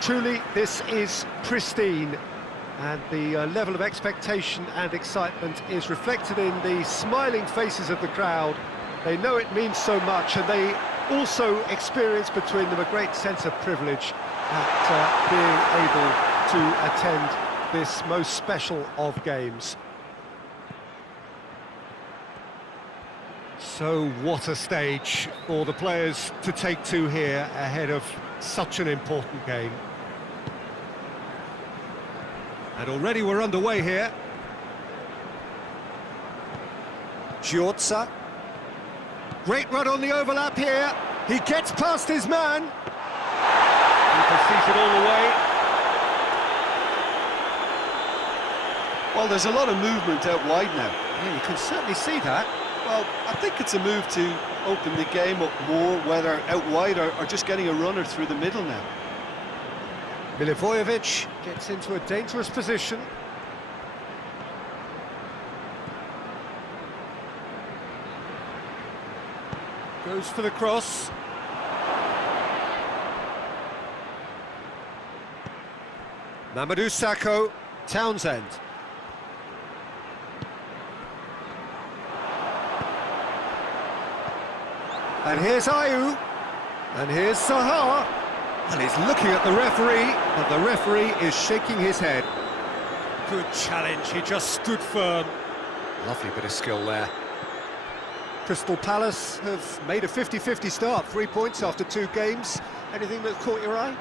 Truly, this is pristine, and the level of expectation and excitement is reflected in the smiling faces of the crowd. They know it means so much, and they also experience between them a great sense of privilege at being able to attend this most special of games. So what a stage for the players to take to here ahead of such an important game. And already we're underway here. Giorza. Great run on the overlap here. He gets past his man. He pursues it all the way. Well, there's a lot of movement out wide now. Yeah, you can certainly see that. Well, I think it's a move to open the game up more, whether out wide or just getting a runner through the middle now. Milivojevic gets into a dangerous position. Goes for the cross. Mamadou Sakho, Townsend. And here's Ayew. And here's Sahar. And he's looking at the referee, but the referee is shaking his head. Good challenge, he just stood firm. Lovely bit of skill there. Crystal Palace have made a 50-50 start, 3 points after 2 games. Anything that caught your eye?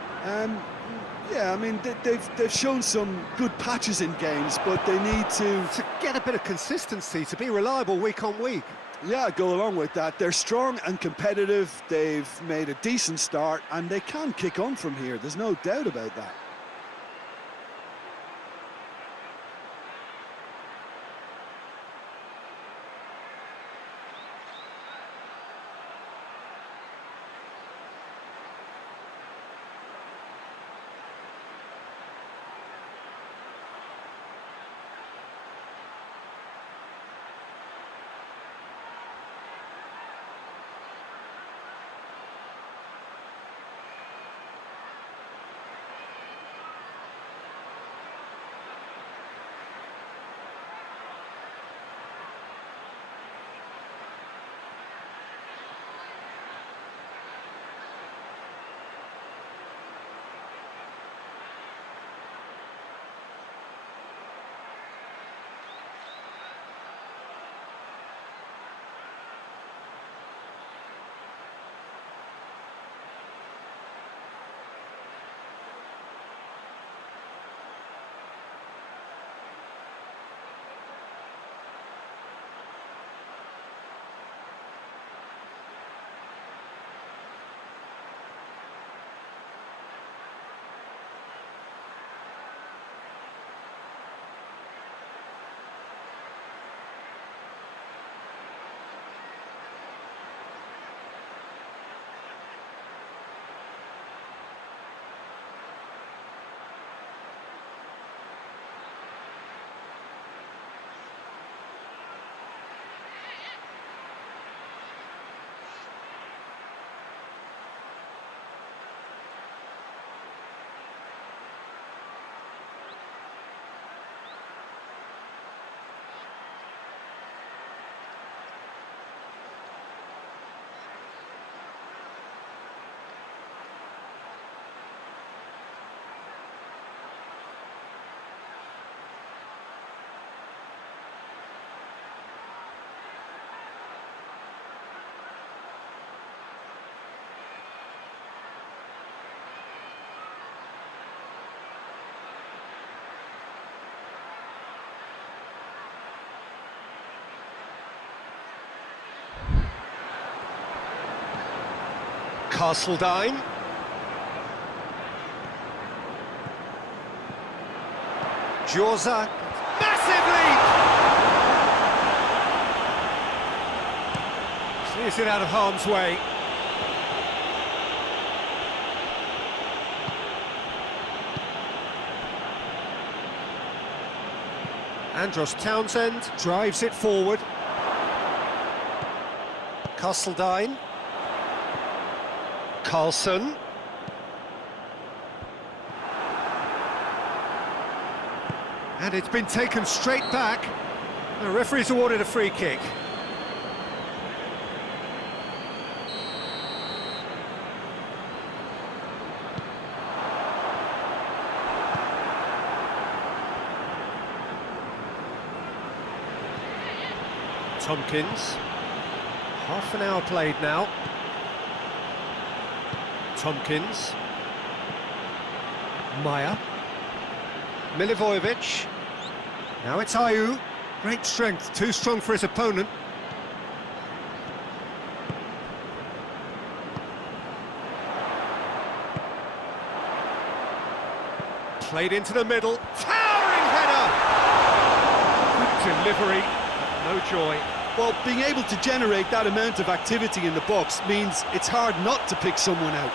Yeah, I mean, they've shown some good patches in games, but they need to get a bit of consistency, to be reliable week on week. Yeah, go along with that. They're strong and competitive, they've made a decent start, and they can kick on from here, there's no doubt about that. Castledine. Giorza. Massive leap! Clears it out of harm's way. Andros Townsend drives it forward. Castledine. Carlson. And it's been taken straight back. The referee's awarded a free kick. Tompkins. Half an hour played now. Tompkins. Maya. Milivojevic. Now it's Ayew. Great strength, too strong for his opponent. Played into the middle. Towering header! Good delivery, no joy. Well, being able to generate that amount of activity in the box means it's hard not to pick someone out.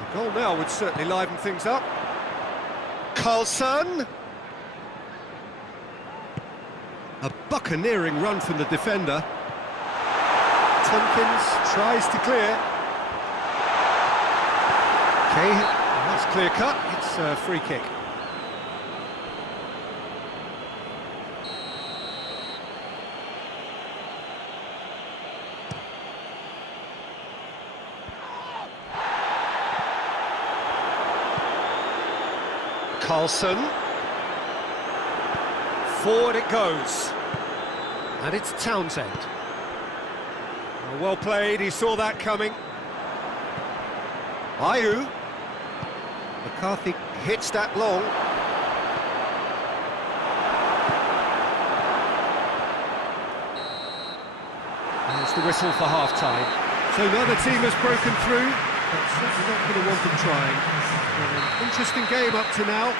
A goal now would certainly liven things up. Carlson. A buccaneering run from the defender. Tompkins tries to clear. Okay, that's clear cut. It's a free kick. Carlson. Forward it goes. And it's Townsend. Well played, he saw that coming. Ayew. McCarthy hits that long. There's the whistle for half-time. So neither team has broken through, but certainly not for the want of trying. An interesting game up to now,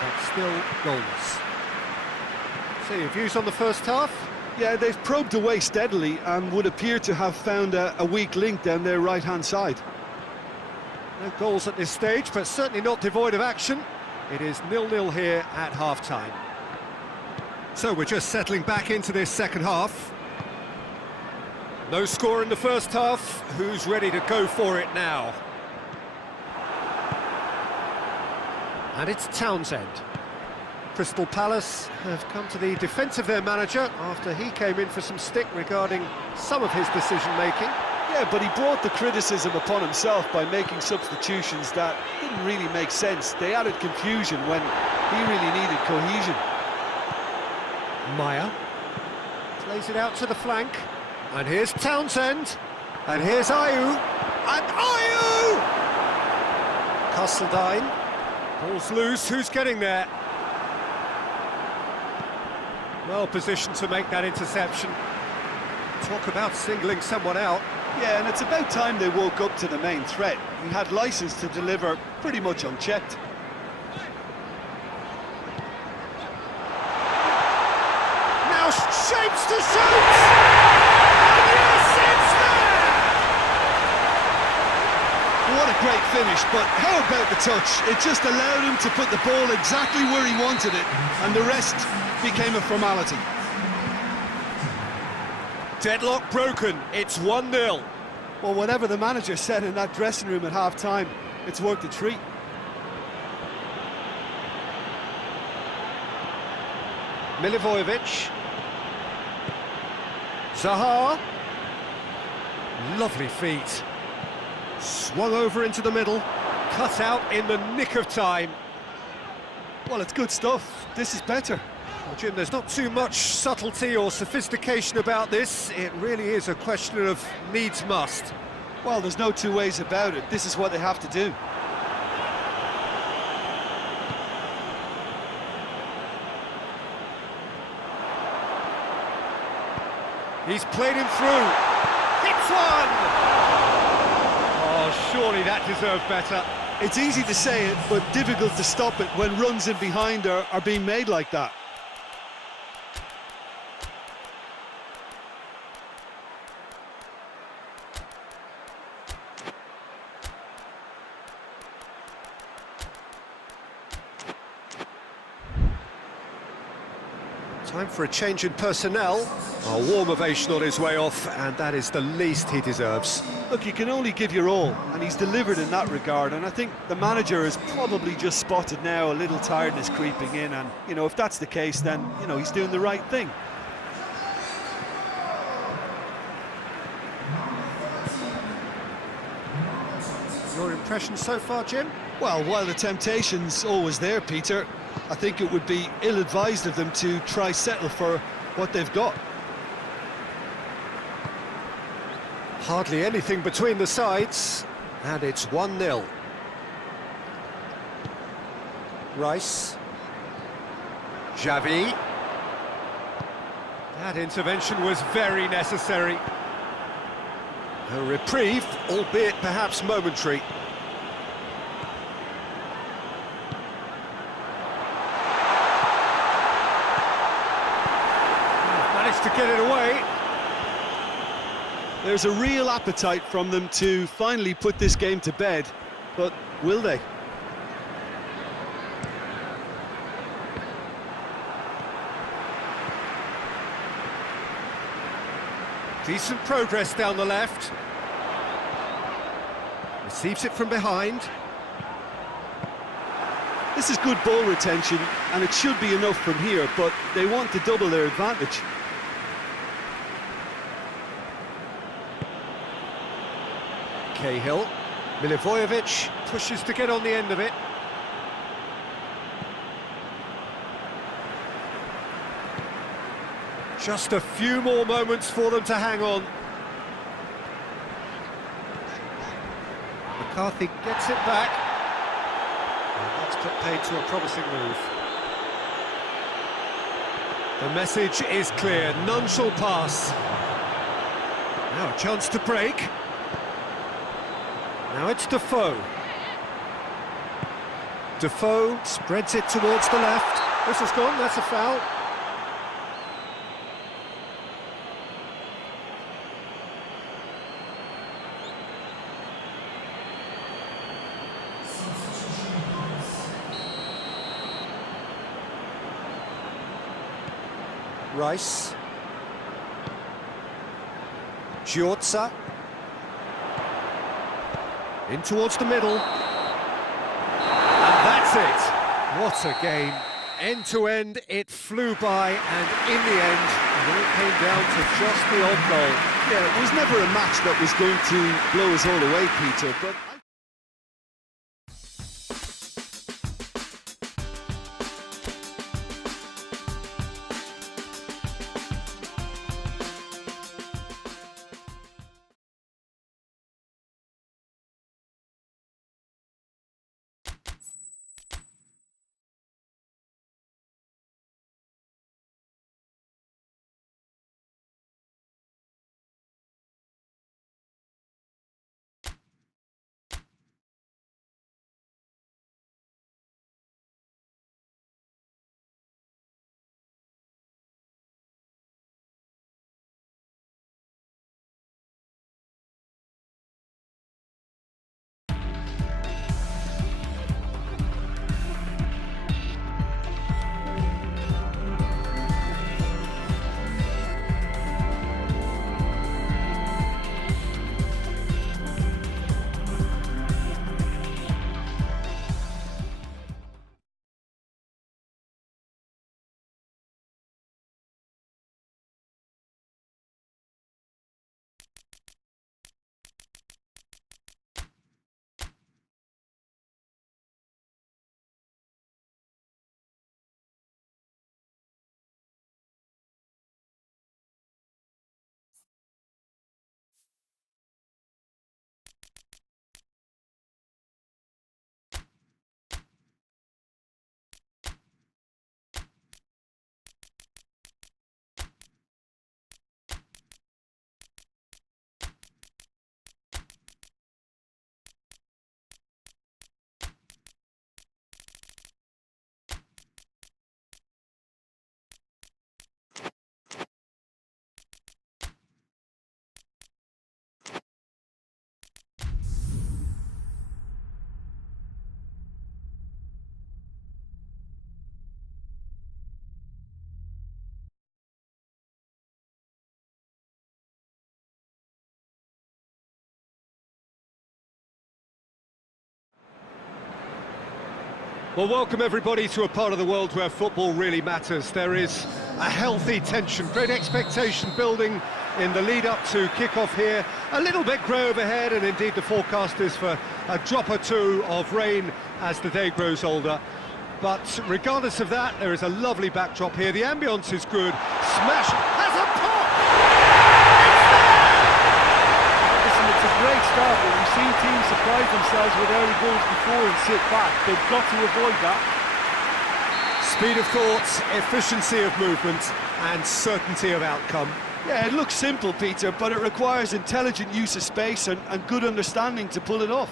but still goalless. So your views on the first half? Yeah, they've probed away steadily and would appear to have found a weak link down their right-hand side. No goals at this stage, but certainly not devoid of action. It is 0-0 here at half-time. So we're just settling back into this second half. No score in the first half. Who's ready to go for it now? And it's Townsend. Crystal Palace have come to the defence of their manager after he came in for some stick regarding some of his decision-making. Yeah, but he brought the criticism upon himself by making substitutions that didn't really make sense. They added confusion when he really needed cohesion. Maya plays it out to the flank. And here's Townsend. And here's Ayew. And Ayew! Castledine. Ball's loose. Who's getting there? Well positioned to make that interception. Talk about singling someone out. Yeah, and it's about time they woke up to the main threat. He had licence to deliver pretty much unchecked. Now shapes to shoot! And yes, it's there! What a great finish, but how about the touch? It just allowed him to put the ball exactly where he wanted it, and the rest became a formality. Deadlock broken, it's 1-0. Well, whatever the manager said in that dressing room at half-time, it's worked a treat. Milivojevic. Zaha. Lovely feet. Swung over into the middle. Cut out in the nick of time. Well, it's good stuff. This is better. Well, Jim, there's not too much subtlety or sophistication about this. It really is a question of needs must. Well, there's no two ways about it. This is what they have to do. He's played him through. Hits one! Oh, surely that deserved better. It's easy to say it, but difficult to stop it when runs in behind are being made like that. Time for a change in personnel. A warm ovation on his way off, and that is the least he deserves. Look, you can only give your all, and he's delivered in that regard, and I think the manager has probably just spotted now a little tiredness creeping in, and, you know, if that's the case, then, you know, he's doing the right thing. Your impression so far, Jim? Well, while the temptation's always there, Peter, I think it would be ill-advised of them to try settle for what they've got. Hardly anything between the sides, and it's 1-0. Rice. Xavi. That intervention was very necessary. A reprieve, albeit perhaps momentary. Managed to get it away. There's a real appetite from them to finally put this game to bed, but will they? Decent progress down the left. Receives it from behind. This is good ball retention, and it should be enough from here, but they want to double their advantage. Cahill. Milivojevic pushes to get on the end of it. Just a few more moments for them to hang on. McCarthy gets it back. And that's put paid to a promising move. The message is clear, none shall pass. Now a chance to break. Now it's Defoe. Defoe spreads it towards the left. This has gone, that's a foul. Rice. Giorza. In towards the middle. And that's it. What a game. End to end, it flew by, and in the end, it all came down to just the odd goal. Yeah, it was never a match that was going to blow us all away, Peter, but Well, welcome everybody to a part of the world where football really matters. There is a healthy tension, great expectation building in the lead-up to kick-off here. A little bit grey overhead, and indeed the forecast is for a drop or two of rain as the day grows older. But regardless of that, there is a lovely backdrop here. The ambience is good. Smash has a pop! Listen, it's a great start, but we've seen teams surprise themselves with early goals before and sit back. They've got to avoid that. Speed of thought, efficiency of movement, and certainty of outcome. Yeah, it looks simple, Peter, but it requires intelligent use of space and good understanding to pull it off.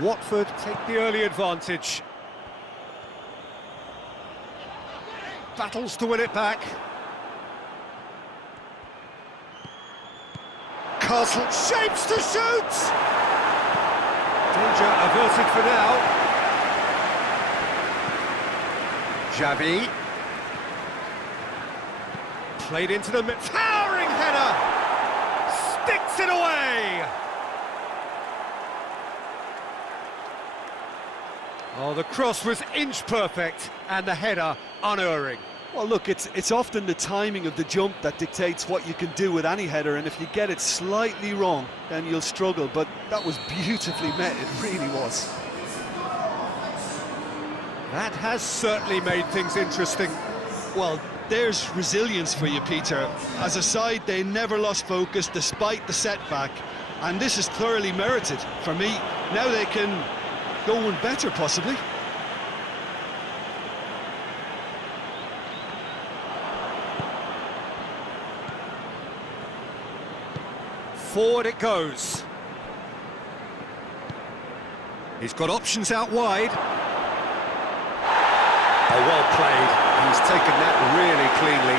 Watford take the early advantage. Battles to win it back. Castle shapes to shoot! Danger averted for now. Xavi. Played into the mid. Towering header! Sticks it away! Oh, the cross was inch perfect, and the header unerring. Well, look, it's often the timing of the jump that dictates what you can do with any header, and if you get it slightly wrong, then you'll struggle, but that was beautifully met, it really was. That has certainly made things interesting. Well, there's resilience for you, Peter. As a side, they never lost focus despite the setback, and this is thoroughly merited for me. Now they can go one better, possibly. Forward it goes. He's got options out wide. Oh, well played. He's taken that really cleanly.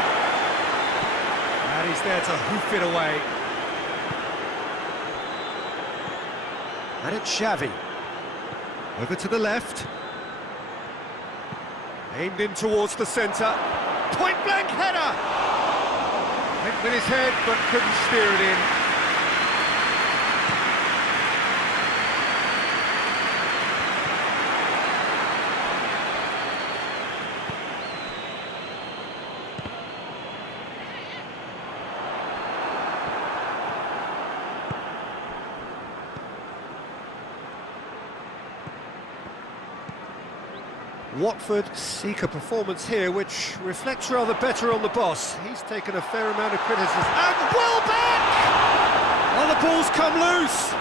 And he's there to hoof it away. And it's Xavi. Over to the left. Aimed in towards the centre. Point-blank header! Went with his head, but couldn't steer it in. Watford seek a performance here which reflects rather better on the boss. He's taken a fair amount of criticism. And well back! Oh, the ball's come loose!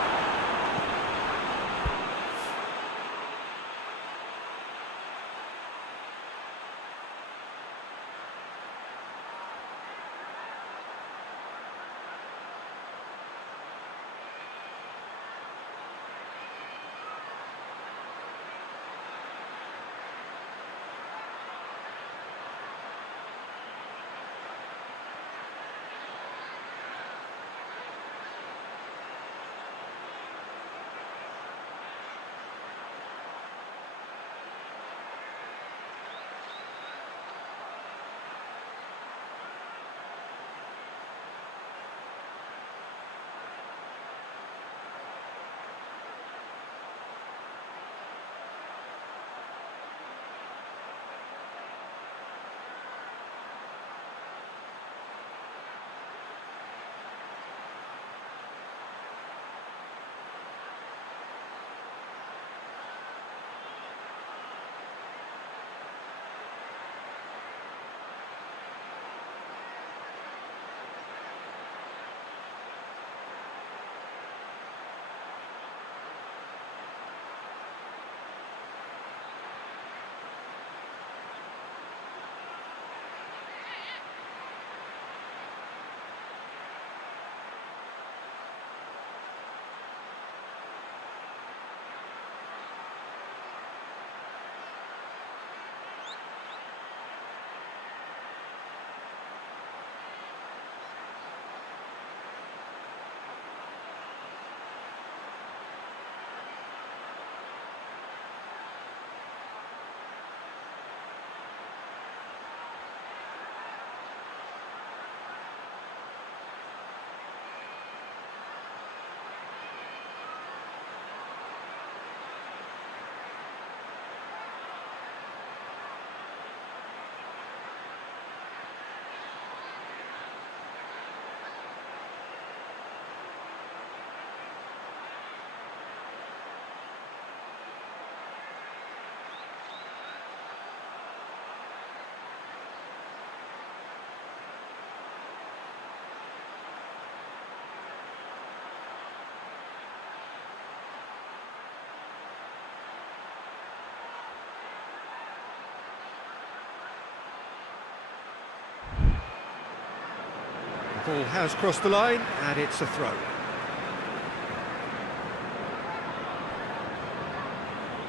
Ball has crossed the line, and it's a throw.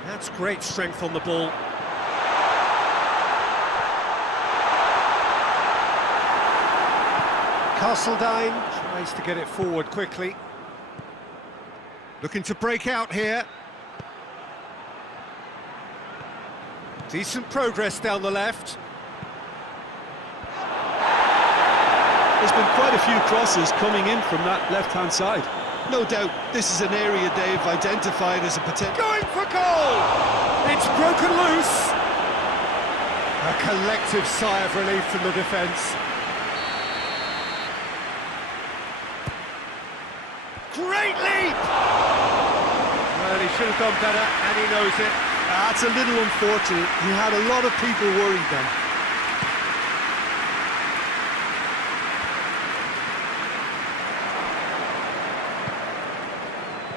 That's great strength on the ball. Castledine tries to get it forward quickly. Looking to break out here. Decent progress down the left. There's been quite a few crosses coming in from that left-hand side. No doubt, this is an area they've identified as a potential. Going for goal! It's broken loose. A collective sigh of relief from the defence. Great leap! Well, he should have done better, and he knows it. That's a little unfortunate. He had a lot of people worried then.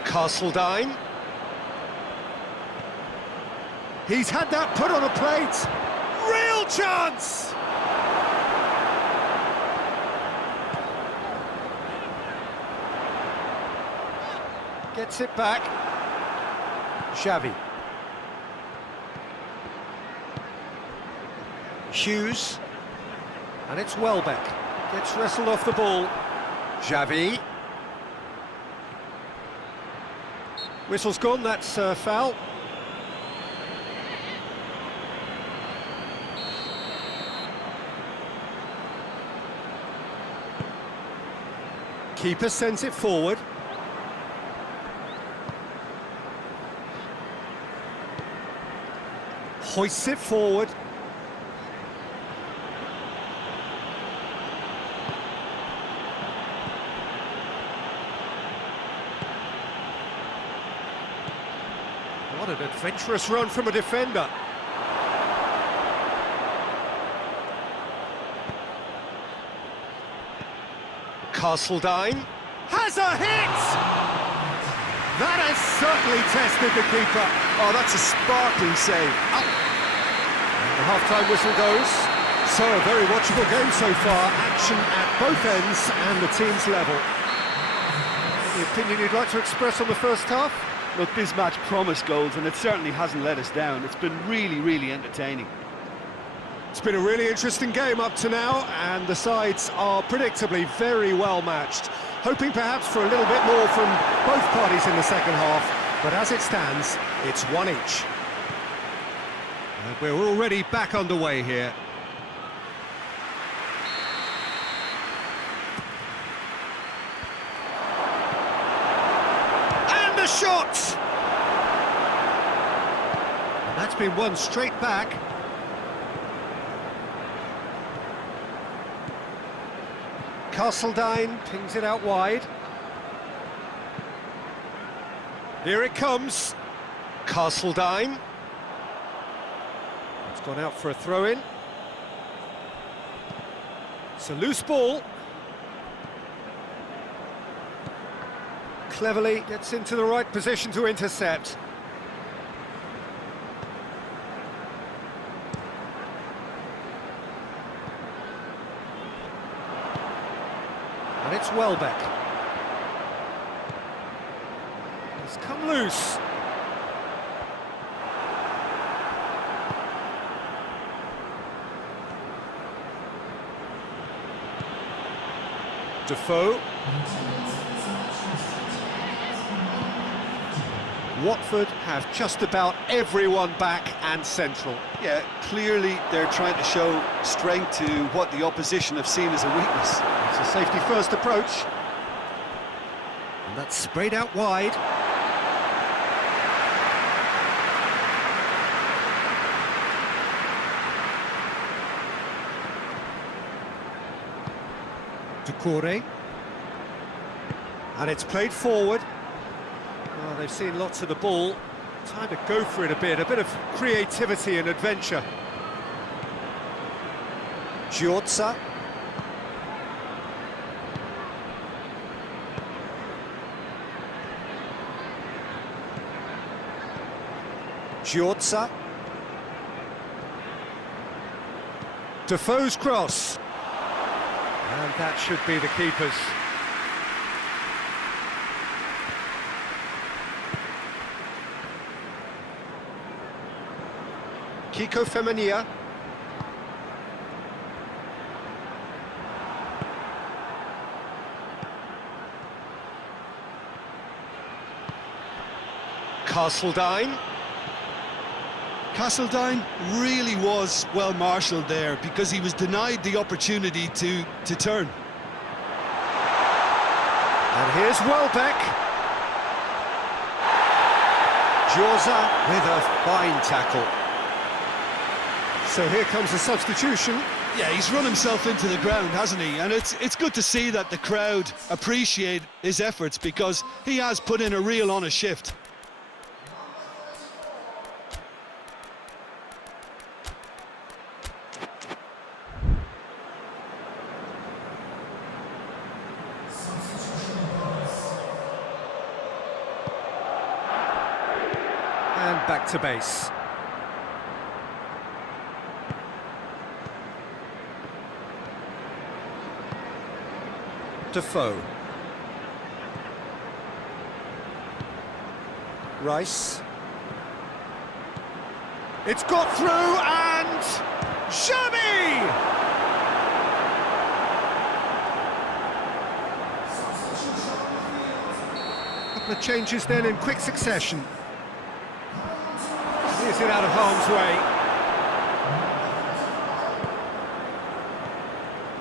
Castledine. He's had that put on a plate. Real chance! Gets it back. Xavi. Hughes. And it's Welbeck. Gets wrestled off the ball. Xavi. Whistle's gone, that's foul. Keeper sends it forward. Hoists it forward. What an adventurous run from a defender. Castledine has a hit! That has certainly tested the keeper. Oh, that's a sparkling save. And the half-time whistle goes. So, a very watchable game so far. Action at both ends and the team's level. Any opinion you'd like to express on the first half? Look, this match promised goals, and it certainly hasn't let us down. It's been really, really entertaining. It's been a really interesting game up to now, and the sides are predictably very well matched. Hoping perhaps for a little bit more from both parties in the second half, but as it stands, it's one each. And we're already back underway here. And the shot! And that's been won straight back. Castledine pings it out wide. Here it comes. Castledine. It's gone out for a throw-in. It's a loose ball. Cleverly gets into the right position to intercept. And it's Welbeck. It's come loose. Defoe. Watford have just about everyone back and central. Yeah, clearly they're trying to show strength to what the opposition have seen as a weakness. It's a safety-first approach. And that's sprayed out wide. Doucouré. And it's played forward. Well, they've seen lots of the ball. Time to go for it a bit of creativity and adventure. Giorza. Giorza. Defoe's cross. And that should be the keeper's. Kiko Femenia. Castledine. Castledine really was well marshalled there because he was denied the opportunity to turn. And here's Welbeck. Jorza with a fine tackle. So here comes the substitution. Yeah, he's run himself into the ground, hasn't he? And it's good to see that the crowd appreciate his efforts because he has put in a real honest shift. And back to base. Defoe. Rice. It's got through and Xavi! Couple of changes then in quick succession. Here's it out of harm's way.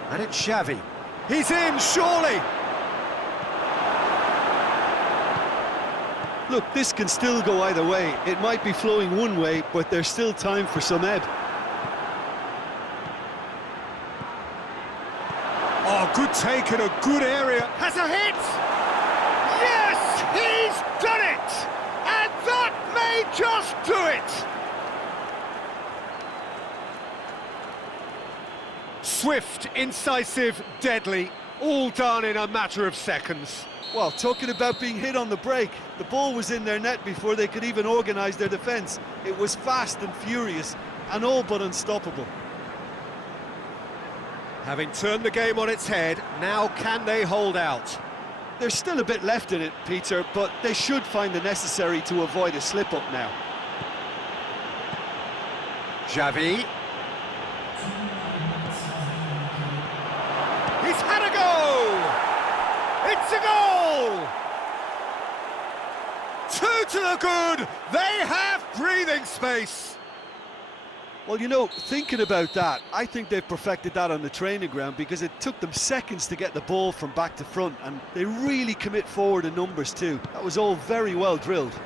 And it's Xavi. He's in, surely! Look, this can still go either way. It might be flowing one way, but there's still time for some ebb. Oh, good take in a good area. Has a hit! Yes, he's done it! And that may just do it! Swift, incisive, deadly, all done in a matter of seconds. Well, talking about being hit on the break, the ball was in their net before they could even organise their defence. It was fast and furious, and all but unstoppable. Having turned the game on its head, now can they hold out? There's still a bit left in it, Peter, but they should find the necessary to avoid a slip-up now. Xavi. He's had a go! It's a goal! 2 to the good! They have breathing space! Well, you know, thinking about that, I think they've perfected that on the training ground because it took them seconds to get the ball from back to front, and they really commit forward in numbers too. That was all very well drilled.